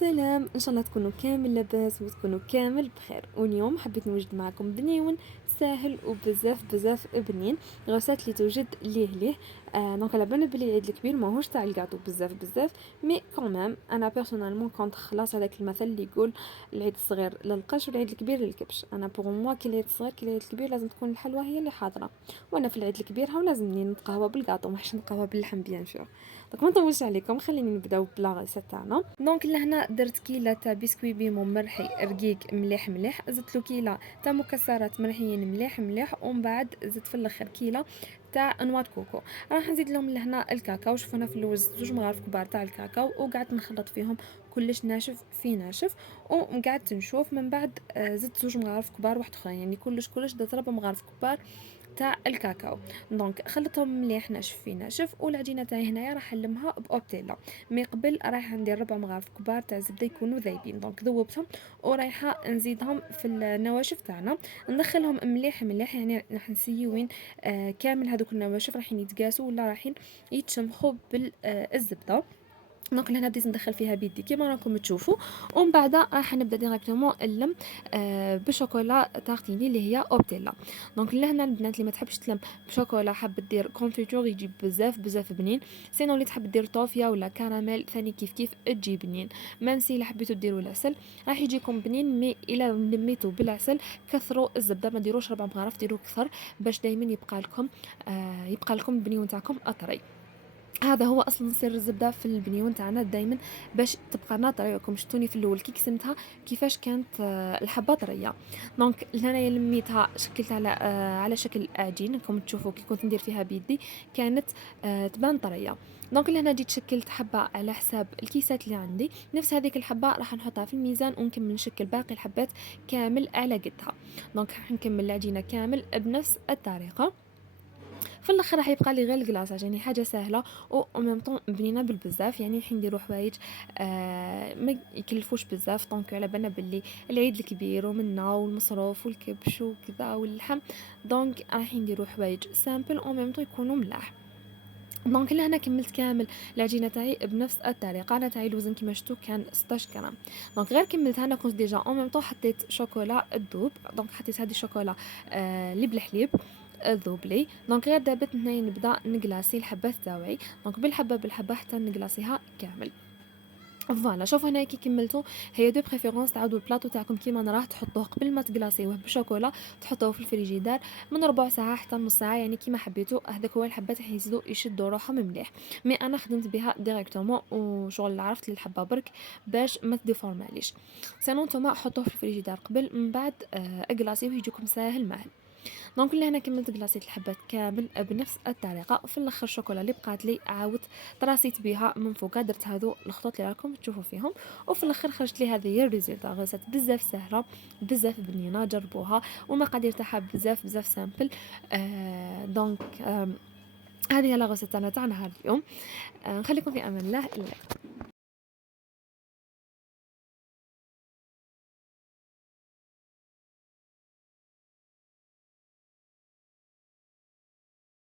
سلام، ان شاء الله تكونوا كامل لاباس وتكونوا كامل بخير. واليوم حبيت نوجد معكم بنيون ساهل وبزاف بنين، غوصات اللي توجد ليه دونك على بالنا بلي العيد الكبير ماهوش تاع الكاطو بزاف مي كومام انا بيرسونيلمون كنت خلاص هذاك المثل اللي يقول العيد الصغير للقش والعيد الكبير للكبش. انا بوغ موا كي العيد الصغير كي العيد الكبير لازم تكون الحلوى هي اللي حاضره، وانا في العيد الكبير هاو لازمني نتقهوى بالكاطو ماحش نتقهوى باللحم بيان سور. دونك ما نطولش عليكم، خليني نبداو بلا غيسه تاعنا. دونك لهنا درت كيله تاع بسكوي بيمو مرحي رقيق مليح، زدت له كيله تاع مكسرات مرحيين مليح ومن بعد زدت في الاخر كيله تاع نواه كوكو. راح نزيد لهم لهنا الكاكاو، شوفوا انا في الاول زدت 2 مغارف كبار تاع الكاكاو وقعدت نخلط فيهم كلش ناشف في ناشف، وقعدت نشوف من بعد زدت 2 مغارف كبار واحد اخرين، يعني كلش درت 4 مغارف كبار تاع الكاكاو. دونك خلطهم مليح ناشف في ناشف، والعجينه تاعي هنايا راح نلمها باوبتيلا. مي قبل رايحه ندير 4 مغارف كبار تاع الزبده يكونوا ذايبين، دونك ذوبتهم ورايحه نزيدهم في النواشف تاعنا، ندخلهم مليح يعني راح نسيوين كامل هذوك النواشف راح يتقاسوا ولا راح يتشمخوا بالزبده. دونك لهنا بديت ندخل فيها بيدي كيما راكم تشوفوا، ومن بعد راح نبدا ديريكتومون نلم بشوكولا تارتيني اللي هي اوبتيلا. دونك لهنا البنات اللي ما تحبش تلم بشوكولا حابه دير كونفيتور يجيب بزاف بنين، سينو اللي تحب دير طوفيا ولا كراميل ثاني كيف تجي بنين. ميم سي حبيتو ديروا العسل راح يجيكم بنين، مي الا لميتو بالعسل كثروا الزبده، ما ديروش 4 مغارف، ديروا كثر باش دائما يبقى لكم البنيون تاعكم اطري. هذا هو اصلا سر الزبده في البنيون تاعنا دائما باش تبقى ناطريه. راكم شفتوني في الاول كي قسمتها كيفاش كانت الحبه طريه. دونك هنايا لميتها شكلتها على شكل عجين، راكم تشوفوا كي كنت ندير فيها بيدي كانت تبان طريه. دونك لهنا جيت شكلت حبه على حساب الكيسات اللي عندي، نفس هذيك الحبه راح نحطها في الميزان ونكمل نشكل باقي الحبات كامل على قدها. دونك راح نكمل العجينه كامل بنفس الطريقه. في الاخر راح يبقى لي غير الكلاصاج، يعني حاجه سهله و ميم طون بنينه بالبزاف، يعني حين نديروا حوايج ما يكلفوش بزاف. دونك على بالنا باللي العيد الكبير ومنا والمصروف والكبش وكذا واللحم، دونك راح نديروا حوايج سامبل و ميم طون يكونوا ملاح. دونك لهنا كملت كامل العجينه تاعي بنفس الطريقه. انا تاعي الوزن كما شفتوا كان 16 غرام. دونك غير كملتها انا كنت ديجا اون ميم طون حطيت شوكولا الذوب. دونك حطيت هذه الشوكولا اللي بالحليب الذوب لي. دونك غير دابت هنايا نبدا نقلاصي الحبات تاوعي، دونك بالحبه حتى نقلاصيها كامل. فوالا شوفوا هنا كي كملتوا، هي دو بريفيرونس تعاودوا البلاطو تاعكم كيما راه تحطوه قبل ما تغلاصيوه بالشوكولا، تحطوه في الفريجيدار من ربع ساعه حتى نص ساعه، يعني كيما حبيتوا. هذاك هو الحبات راح يزيدوا يشدوا روحهم مليح. مي انا خدمت بها ديريكتومون وشغل عرفت الحبه برك باش ما تديفورماليش. سينو نتوما حطوه في الفريجيدار قبل من بعد اغلاصيوه يجيكم ساهل ماهل. دونك هنا كملت كلاصيت الحبات كامل بنفس الطريقه، وفي الاخر الشوكولا اللي بقات لي عاودت طراسيت بها من فوق، درت هذو الخطوط اللي راكم تشوفوا فيهم، وفي الاخر خرجت لي هذه هي الريزلت. غسات بزاف سهله بزاف بنينه، جربوها والمقادير تاعها بزاف سامبل. دونك هذه هي الغسالة تاعنا تاع نهار اليوم. نخليكم في امان الله.